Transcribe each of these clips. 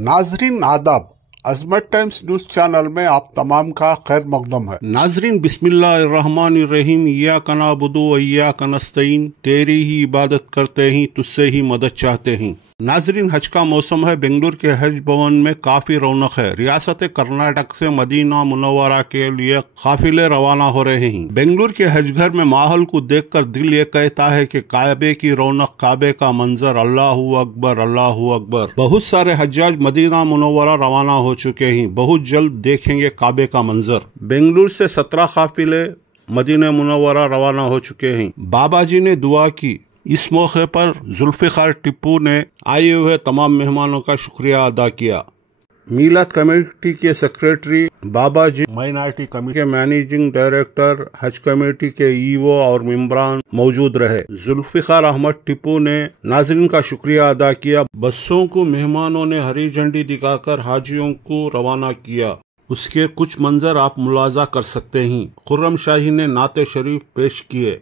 नाजरीन आदाब, अजमत times news channel में आप तमाम का खैर मकदम है। नाजरीन बिस्मिल्लाहिर्रहमानिर्रहीम, इय्याका नअबुदु व इय्याका नस्तईन, तेरी ही इबादत करते ही तुझसे ही मदद चाहते हैं। नाजरीन, हज का मौसम है। बेंगलुरु के हज भवन में काफी रौनक है। रियासत कर्नाटक से मदीना मुनव्वरा के लिए काफिले रवाना हो रहे हैं। बेंगलुरु के हज घर में माहौल को देखकर दिल ये कहता है कि काबे की रौनक, काबे का मंजर, अल्लाहू अकबर, अल्लाहू अकबर। बहुत सारे हज्जाज मदीना मुनव्वरा रवाना हो चुके हैं। बहुत जल्द देखेंगे काबे का मंजर। बेंगलुरु से 17 काफिले मदीना मुनव्वरा रवाना हो चुके हैं। बाबा जी ने दुआ की। इस मौके पर जुल्फिकार टिप्पू ने आए हुए तमाम मेहमानों का शुक्रिया अदा किया। मीलाद कमेटी के सेक्रेटरी, बाबा जी माइनॉरिटी कमेटी के मैनेजिंग डायरेक्टर, हज कमेटी के ईओ और मेंबरान मौजूद रहे। जुल्फिकार अहमद टिप्पू ने नाज़रीन का शुक्रिया अदा किया। बसों को मेहमानों ने हरी झंडी दिखाकर हाजियों को रवाना किया। उसके कुछ मंजर आप मुलाजा कर सकते हैं। खुर्रम शाही ने नाते शरीफ पेश किए।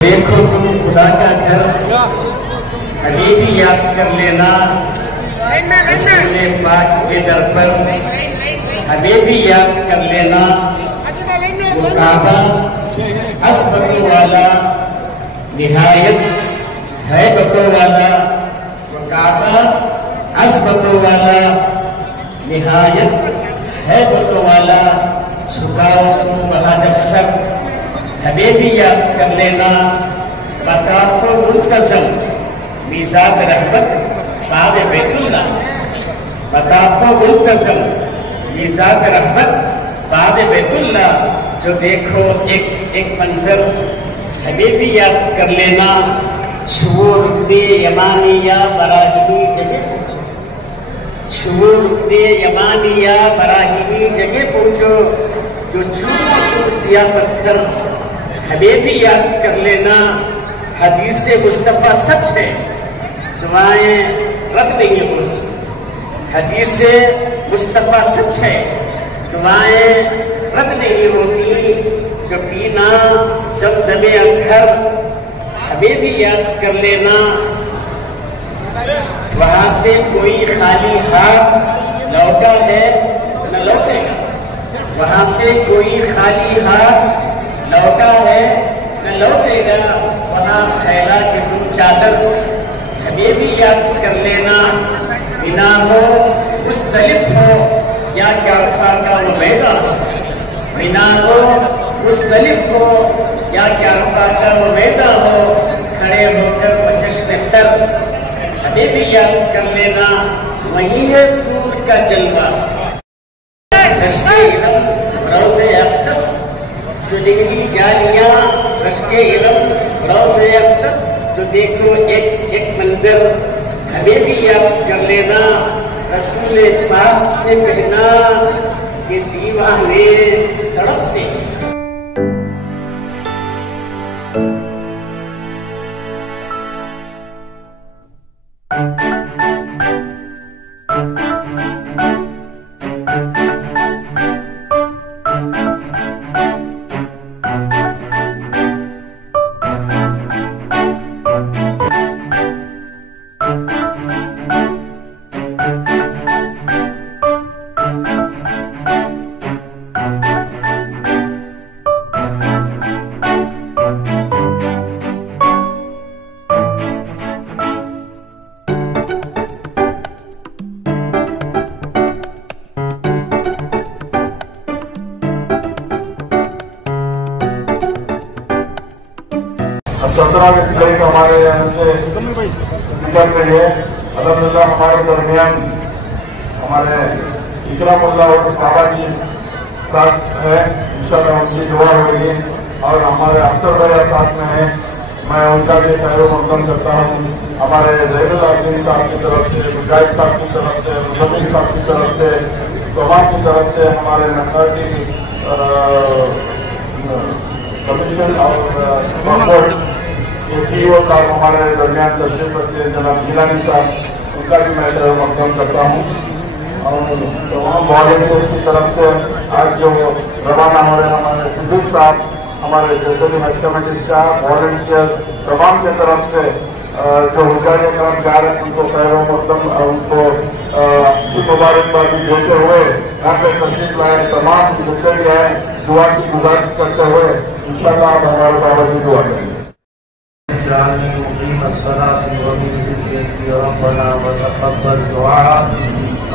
देखो तुम खुदा का घर कभी भी याद कर लेना, रसूले पाक के दर पर हमें भी याद कर लेना। वो काबा असबतों वाला, निहायत हैबतों वाला, वो काबा असबतों वाला, निहायत हैबतों वाला। झुकाओ तुम वहां जब सर, हमें भी याद कर लेना। बताफ मुल्तज़म मिज़ाब रहमत बाब बैतुल्लाह, बताफ मुल्तज़म मिज़ाब रहमत बाब बैतुल्लाह। जो देखो एक एक मंजर, हमें भी याद कर लेना। छुओ रुकबे यमानिया बराहिमी जगह पहुंचो, छुओ रुकबे यमानिया बराहिमी जगह पहुंचो। जो छुओ तुलसिया पत्थर, हमें भी याद कर लेना। हदीस मुस्तफा सच है, दुआएं रद्द नहीं होती। हदीस मुस्तफा सच है, दुआएं रद्द नहीं होती। जो पीना ज़मज़मे अत्थर, हमें भी याद कर लेना। वहां से कोई खाली हाथ लौटा है न लौटेगा, वहां से कोई खाली हाथ लौटा है न लौटेगा। वहां फैला के तुम चादर, हमें भी याद कर लेना। बिना हो मुख्तलिफ हो या क्या अरसा का वो मैदान हो, बिना हो मुख्तलिफ हो या क्या अरसा का वो मैदान हो। खड़े होकर वो चश्मे तर, हमें भी याद कर लेना। वही है दूर का जलवा, रश्के इल्म रोज़े अक़दस, सुनहरी जालियां रश्के इल्म रोज़े अक़दस। जो देखो एक एक मंजर, हमें भी याद कर लेना। रसूले पाक से कहना कि दीवाने तड़पते। अब 17 की फ्लाइट हमारे यहाँ से निकल रही है। अल्हम्दुलिल्लाह हमारे दरमियान हमारे इकरामुल्लाह और बाबा जी साथ है। इंशाअल्लाह उनकी दुआ होगी और हमारे अफसर भैया साथ में है। मैं उनका भी खैर मकदम करता हूँ। हमारे ज़ैनुल आबिदीन साहब की तरफ से, मुजाहिद साहब की तरफ से, मुजम्मिल साहब की तरफ से, तमाम की तरफ से, हमारे नक्काटी कमीशन और ये CEO साहब हमारे दरमियान तशरीफ रखते हैं, जनाब गिलानी साहब, उनका भी मैं मकदम करता हूँ। और तमाम वॉलंटियर्स की तरफ से आज जो रवाना हो रहे हैं हमारे सिद्दीक साहब, हमारे जर्दली हज कमेटी स्टाफ, वॉलंटियर तमाम की तरफ से जो हुजारिया कराम जा रहे हैं उनको खैरों मकदम उनको मुबारकबादी देते हुए यहाँ पे तशरीफ लाए तमाम जितने भी हैं दुआ की गुजारिश करते हुए इंशाअल्लाह आप हमारे बाबा की दुआ करेंगे।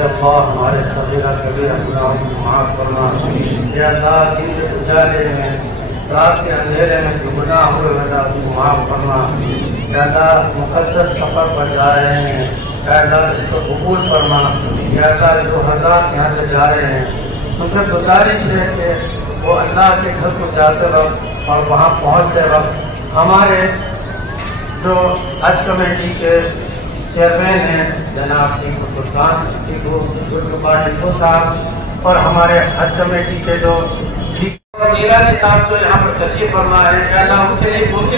अल्लाह हमारे सगीरा कबीरा गुनाहों को माफ़ फरमा। या अल्लाह दिन के उजाले में रात के अंधेरे में जो गुनाह हुए अल्लाह उनको माफ़ फरमा। या अल्लाह मुक़द्दस सफ़र पर जा रहे हैं, या अल्लाह इसको कबूल फरमा। या अल्लाह जो हज़रात यहाँ से जा रहे हैं उनसे गुजारिश है कि वो अल्लाह के घर को जाते वक्त और वहाँ पहुँचते वक्त हमारे जो हज कमेटी के चेयरमैन हैं जनाब टीकू सुल्तान टीकू साहब और हमारे हज कमेटी के जो गिलानी साहब जो यहाँ पर तशरीफ फरमा है अल्लाह उनके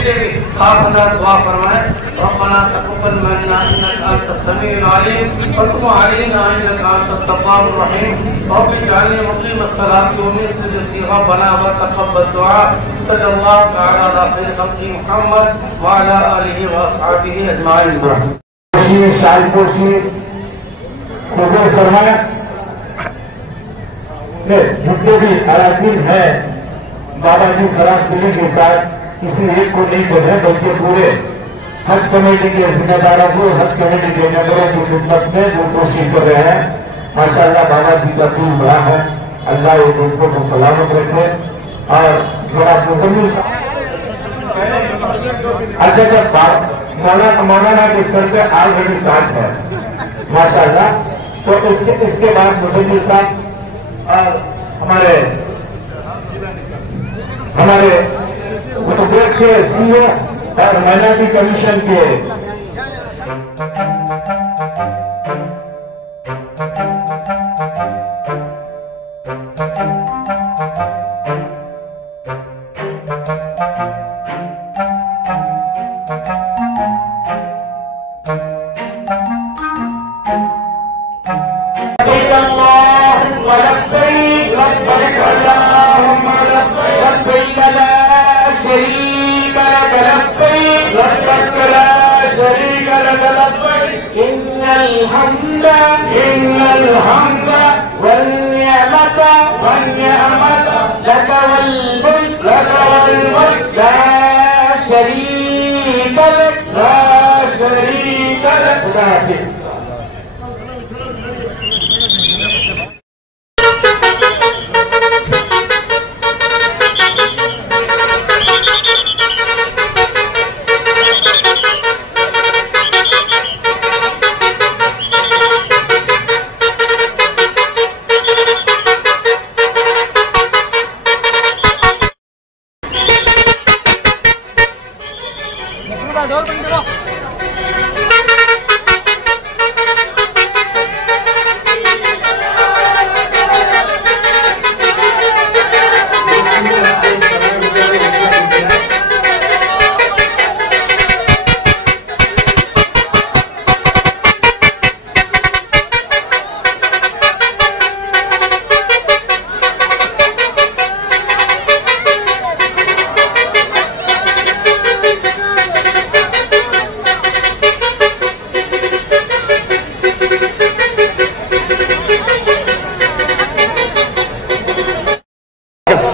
लिए भी आप हजार दुआ फरमाए। रब्बना तक़ब्बल मिन्ना इन्नका अंतस समीउल अलीम व तुब अलैना इन्नका अंतत तव्वाबुर रहीम रब्बि इजअलनी मुक़ीमस सलाति व मिन ज़ुर्रिय्यति रब्बना व तक़ब्बल दुआ सल्लल्लाहु तआला अला खैरि ख़ल्क़ि मुहम्मद व अला आलिहि व अस्हाबिहि अजमाइन। शालपोशी कबूल फरमाए। जितने भी अराकीन है बाबा जी बराबरी के साथ किसी एक को नहीं बोले बल्कि पूरे हज कमेटी के जिम्मेदारों को हज कमेटी के मेंबरों की खिदमत में वो कोशिश कर रहे हैं। माशाअल्लाह बाबा जी का दिल बड़ा है, अल्लाह ये दोस्तों को सलामत रखे। और थोड़ा मुजम्मिल अच्छा मौलाना के सर पे ऑलरेडी काट है माशाअल्लाह। तो इसके बाद मुजम्मिल साहब और हमारे बोर्ड के CEO और माइनॉरिटी कमीशन के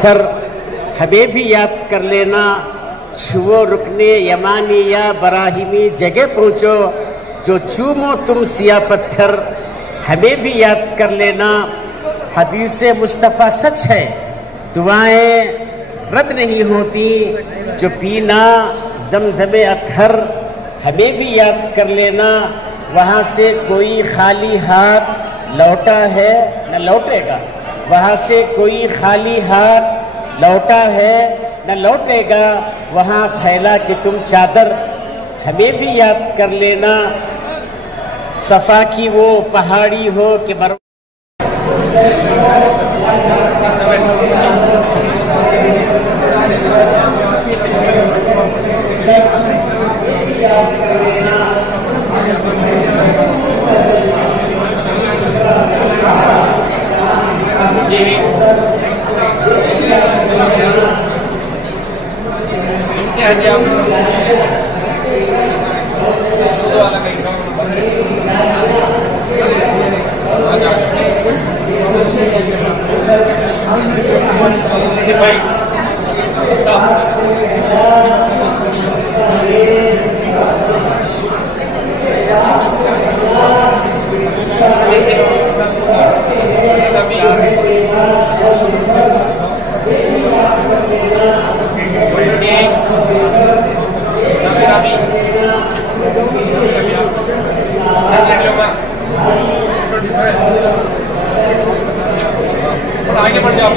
पत्थर हमें भी याद कर लेना, छुओ रुकने यमानी या बराहिमी जगह पहुँचो, जो चूमो तुम सिया पत्थर हमें भी याद कर लेना। हदीस मुस्तफ़ा सच है, दुआएं रद्द नहीं होती, जो पीना ज़मज़म अत्हर हमें भी याद कर लेना। वहाँ से कोई खाली हाथ लौटा है न लौटेगा, वहाँ से कोई खाली हाथ लौटा है न लौटेगा। वहाँ फैला कि तुम चादर हमें भी याद कर लेना। सफ़ा की वो पहाड़ी हो कि आगे बढ़ जाओ।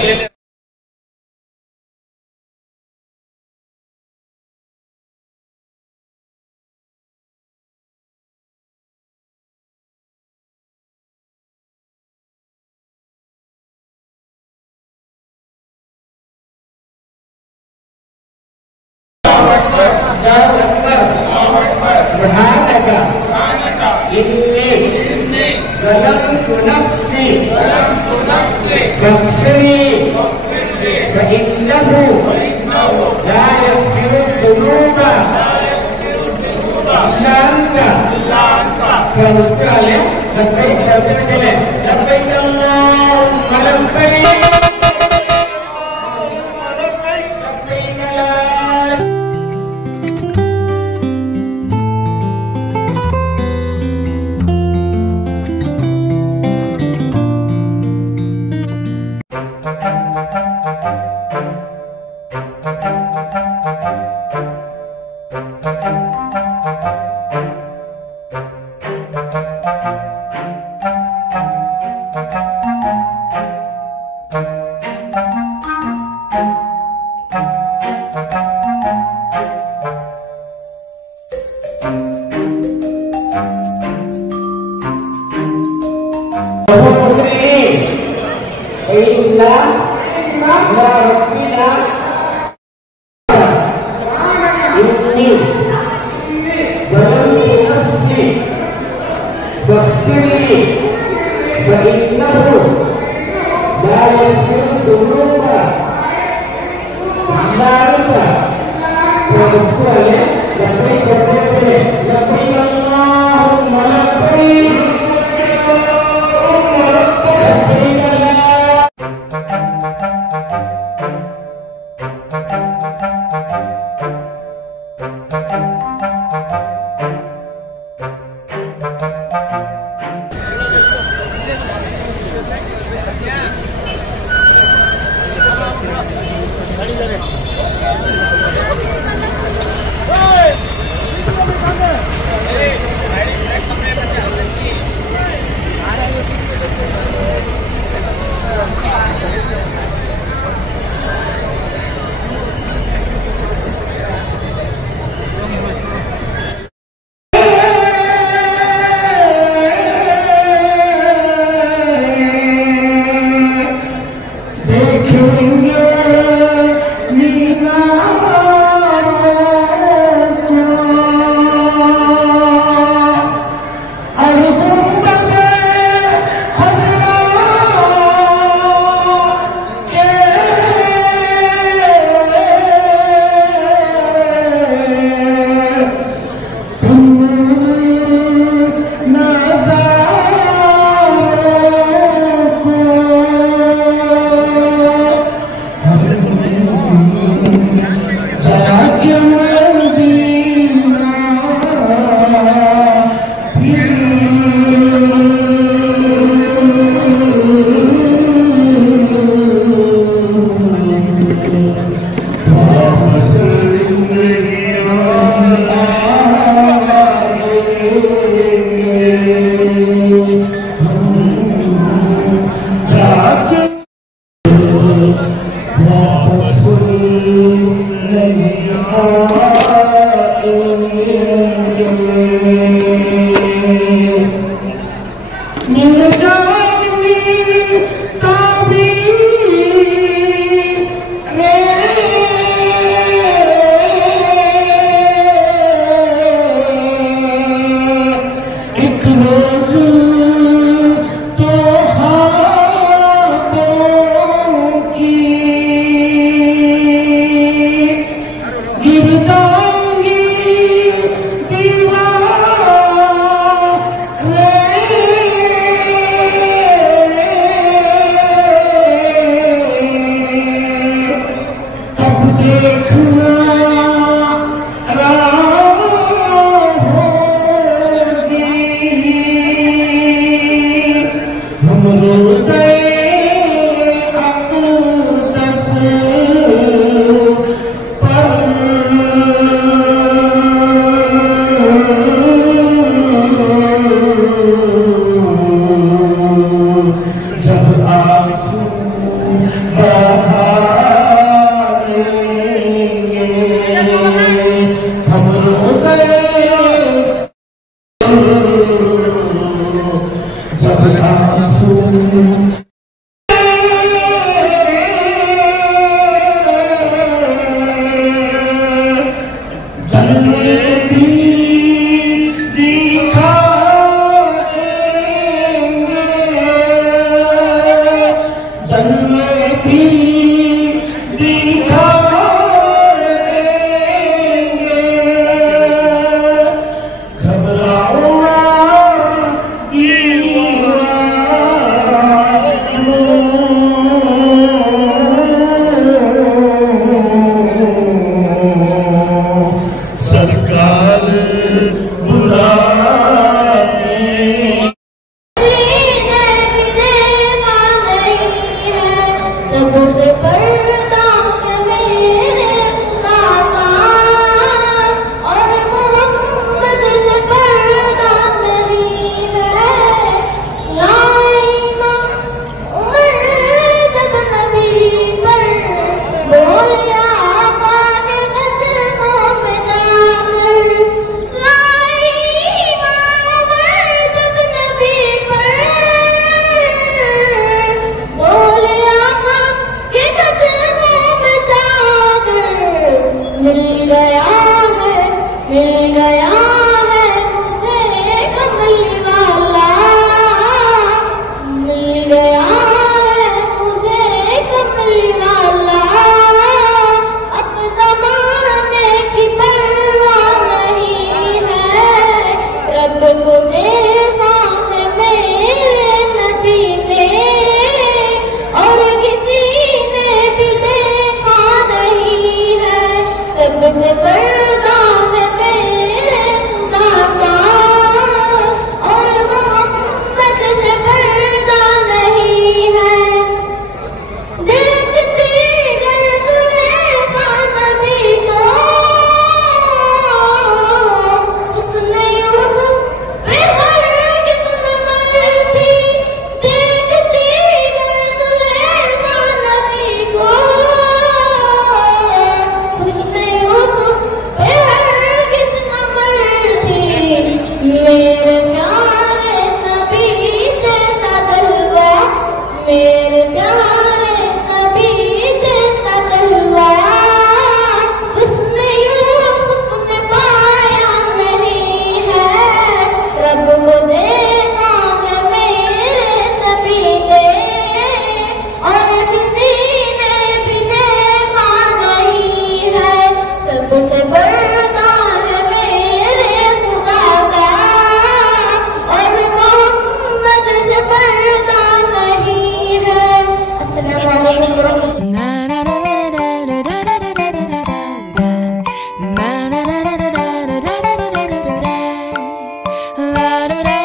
Nah